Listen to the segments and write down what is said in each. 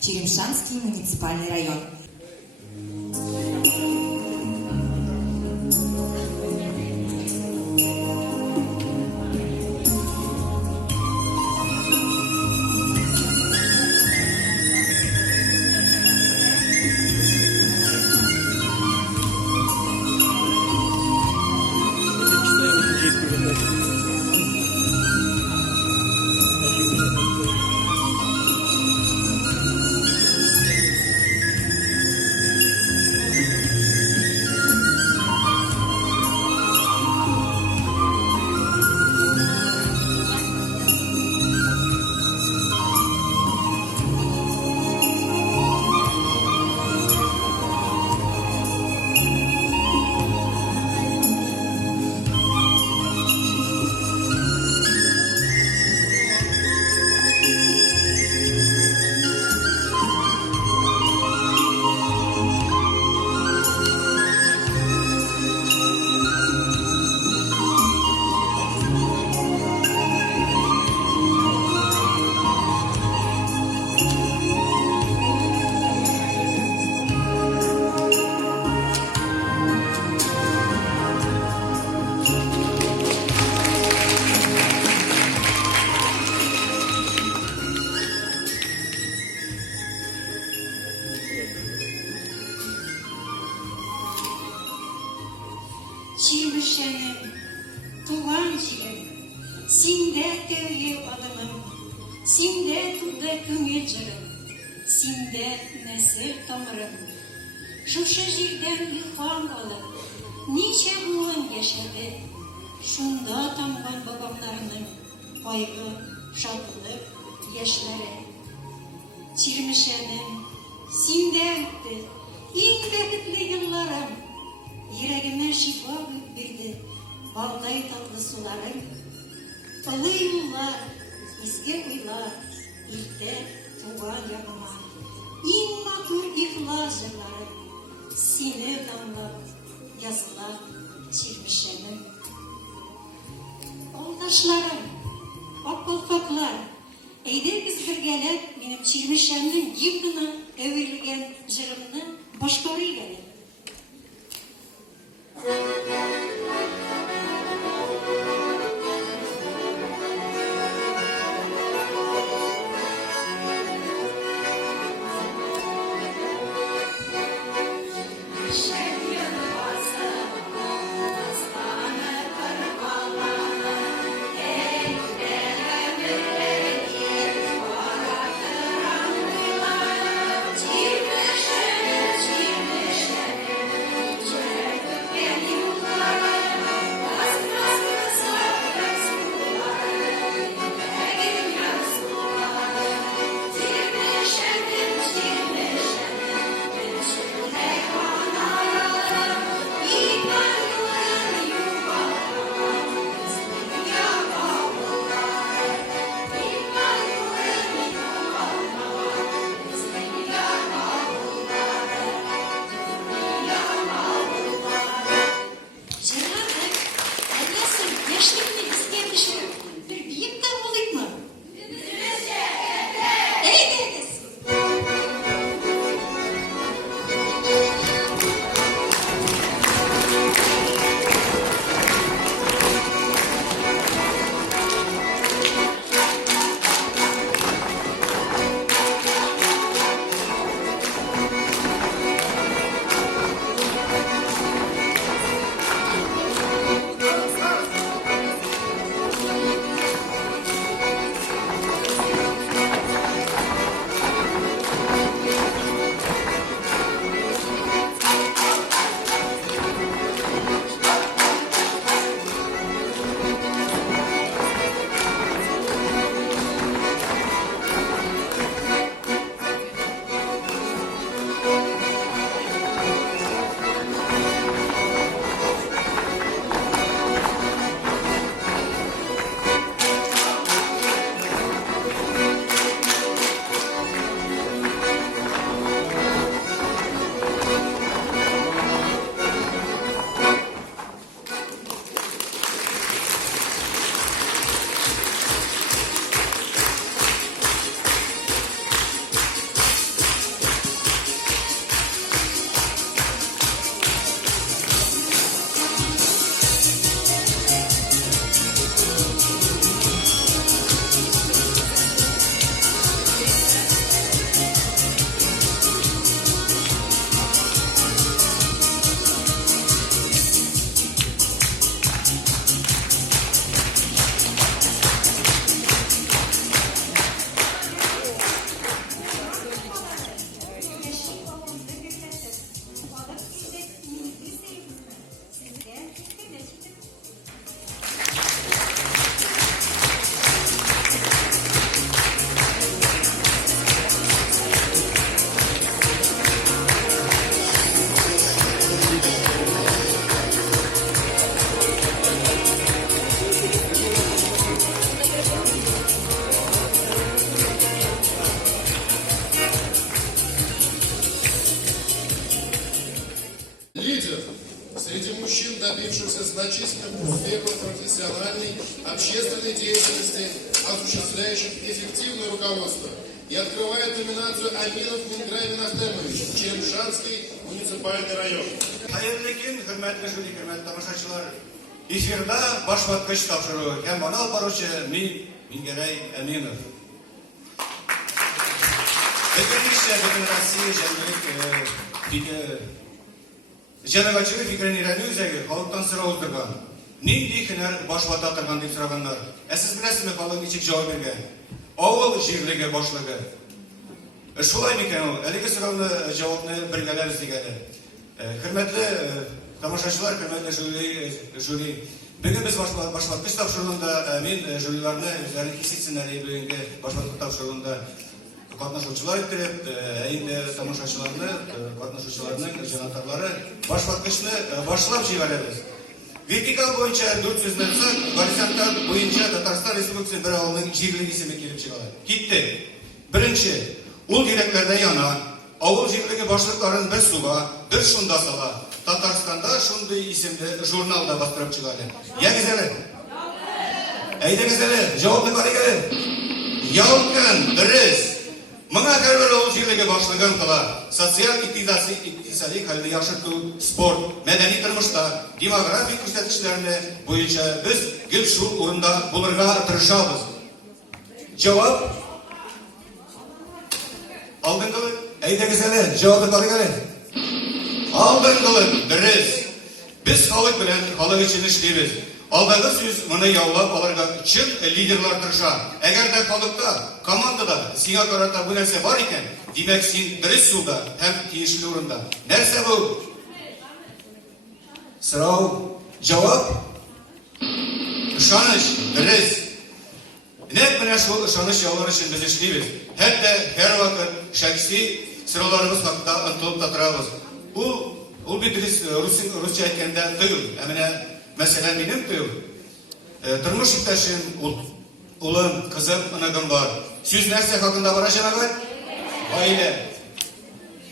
Черемшанский муниципальный район. Çirmişenim, tuğan şirin, sinde tevye adımım, sinde tuğda kümecirim, sinde nesil tamırım. Şuşa jirden ilham alıp, nice bulan yaşadı, şunda tamgan babamlarının kaygı, şadlık, yaşları. Çirmişenim, sinde öttü, en bekitli yıllarım, yüreğime şifa bildi, balday tatlı suların. Ilı yıllar, izge uylar, ilkte tuğan yanıma. En matur ihlas yıllarım, seni damlap, yazılar çirmişenim. Oldaşlarım, ufaklar, eyde biz birgelep, benim çirmişemin yıldına överilgen jırımını başkarı gelip. добившихся значительных успехов в профессиональной, общественной деятельности, осуществляющих эффективное руководство, и открывает номинацию Аминов Минграй Минахтемович, Черемшанский муниципальный район. Hayırlı gün, hürmetli jüri, hürmetli tamашачылар. Эфирда башбаткыч тапшыруу һәм аны алып баручы Мингерей Әминов. Бүтін Россия жәнегатчылы фикерін үйрәнү үзәге халыктан сорау уздырган. Нинди һөнәр башвата торган дип сораганнар. Сез беләсезме, халык ничек җавап биргән? Авыл җирлеге башлыгы. Шулай микән ул? Әлеге сорауны җавапны бергәләбез дигәннәр. Хөрмәтле тамашачылар, хөрмәтле жюри, бүген без башваткыч тапшыруында мин жюриларны үзләренең хис итсеннәр бүгенге башваткыч тапшыруында катнашучылар итеп, инде катнашучыларның җанатарлары башваткычны башлап җибәрәбез. Вертикаль буенча 400 метр, горизонталь буенча Татарстан Республикасы бер авылның җирлеге исеме килеп чыга. Китте. Беренче, ул йөрәкләрдә яна, авыл җирлеге башлыкларын бер суга, бер шунда сала. Татарстанда шундый исемле журналда бастырып чыгады. Ягез әле. Әйдәгез әле, җавапны карыйк әле. Ялкын, дөрес. Моңа һәрбер авыл җирлеге башлыгын кыла. Социаль икътисади хәлне яхшырту, спорт, мәдәни тормышта, демографик күрсәткечләрне буенча без гел шул урында булырга тырышабыз. Җавап. Алдынгы, әйдәгез әле, җавапны карыйк әле. Алдынгы, дөрес. Без халык белән халык өчен эшлибез. Алдагы сүз моны яулап алырга чын лидерлар тырыша. Әгәр дә халыкта, командада сиңа карата бу нәрсә бар икән, димәк син дөрес юлда һәм тиешле урында. Нәрсә бу? Сорау, җавап. Ышаныч, дөрес. Нәкъ менә шул ышаныч яулар өчен без эшлибез. Хәтта һәр вакыт шәхси сорауларыбыз хакында ынтылып та торабыз. Ул бит русча әйткәндә тыйыл, ә менә мәсәлән минем тыйыл. Тормыш иптәшем, улым, кызым, ынагым бар. Сүз нәрсә хакында бара җәмәгать? Гаилә.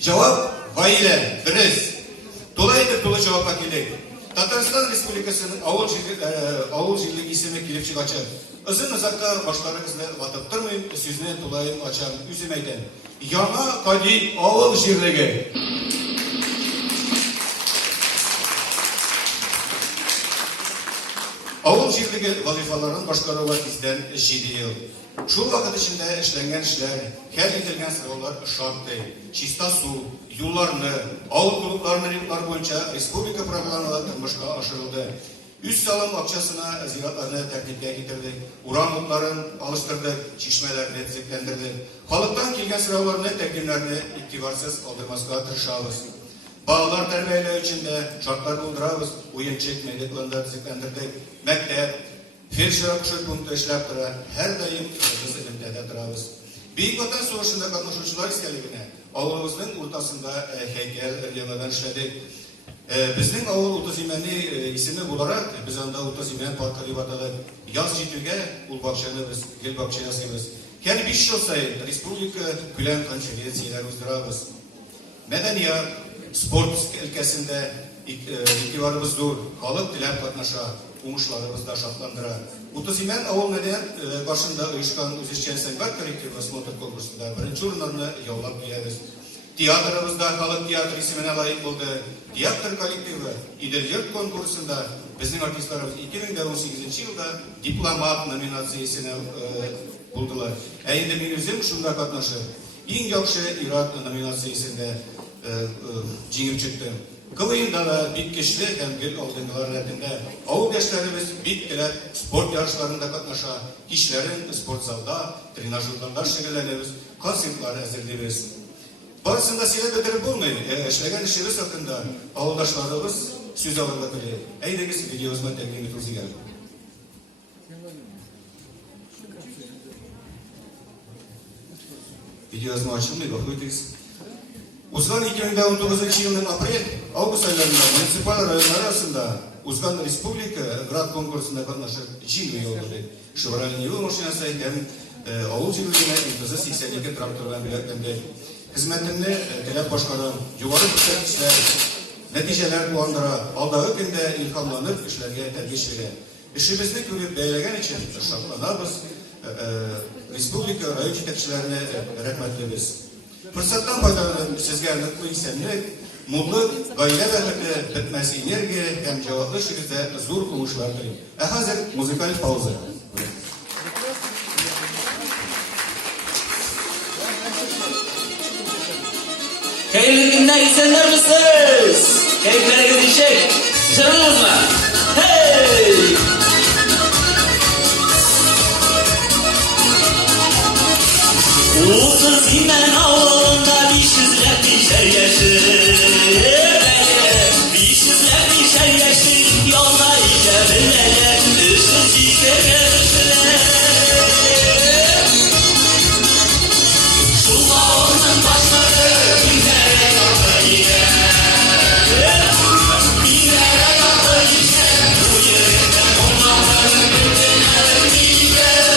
Җавап, гаилә, дөрес. Тулай итеп тулы җавапка килдек. Татарстан Республикасының авыл җирлеге исеме килеп чыгачак. Озын озакка башларыгызны ватып тормыйм, сүзне тулайым ачам, үзем әйтәм. Яңа Кади авыл җирлеге. Авыл җирлеге вазифаларын башкаруга тиздән 7 ел. Шул вакыт эчендә эшләнгән эшләр, хәл ителгән сораулар шактый. Чиста су, юлларны, авыл клубларны юллар буенча республика программалары тормышка ашырылды. Үз салым акчасына зиратларны тәртипкә китердек, урамлыкларын алыштырдык, чишмәләрне төзекләндердек. Халыктан килгән сорауларны, тәкъдимнәрне игътибарсыз калдырмаска тырышабыз. Балалар тәрбияләү өчен дә шартлар булдырабыз, уенчык мәйданчыклар төзекләндердек. Мәктәп, фельдшер акушер пункты эшләп тора, һәр даим без элемтәдә торабыз. Бөек Ватан сугышында катнашучылар искәлегенә авылыбызның уртасында һәйкәл яңадан эшләдек. Безнең авыл 30 имәнне исеме буларак, без анда 30 имән паркы дип атадык. Яз җитүгә ул бакчаны без гел бакча ясыйбыз. Һәр 5 ел саен республика күләм конференцияләр уздырабыз. Мәдәният, спорт өлкәсендә игътибарыбыз зур, халык теләп катнаша, уңышларыбыз да шатландыра. 30 имән авыл мәдәният каршында оешкан үзешчән сәнгать коллективы смотр конкурсында беренче урыннарны яулап киләбез. Театрыбызда халык театры исеменә лаек булды. Театр коллективы Идел-йорт конкурсында безнең артистларыбыз 2018 елда дипломат номинациясенә булдылар. Ә инде мин үзем шунда катнашып, иң яхшы ир-ат номинациясендә җиңеп чыктым. КВНда да бик көчле һәм гел алдынгылар рәтендә авыл яшьләребез бик теләп спорт ярышларында катнаша, кичләрен спорт залда, тренажерларда шөгыльләнәбез, концертлар әзерлибез. Барысында сөйләп бетереп булмый, эшләгән эшебез хакында авылдашларыбыз сүз алырга теләй. Әйдәгез видеозны тәкъдим итүгезгә. Видеозны ачылмый, гафу Узган 2019 елның апрель-август айларында муниципаль районнар арасында узган республика град конкурсында катнашып җиңү яулады. Шевроле Нива машинасы һәм авыл җирлегенә 82 трактор белән бүләкләнде. Хезмәтемне теләп башкарам. Югары күрсәткечләр netijeler kuvandırı, aldağı günde ilhamlanıp işlerge tergişleri. İşimizni görüp beylegen için şartlanabız. Respublika rayon yetekçilerine rahmetleriz. Fırsattan faydalanıp sizge mutlu isenlik, mutluluk, gayle ve bitmez enerji hem cevaplı şekilde zor konuşlar dilerim. Hazır müzikal pauza. Hayırlı günler insanlar mısınız? Keyifleriniz düşecek. Canınız mı? Hey! Uğursuz İmen avlunda bir şer yaşır. Bir şer yaşır. Yolda ilerler. Işıl çiçekler. Şulla onun başları günlere yolda gider. Binlere yolda gider. Bu yerinden onların günler gider.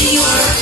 You are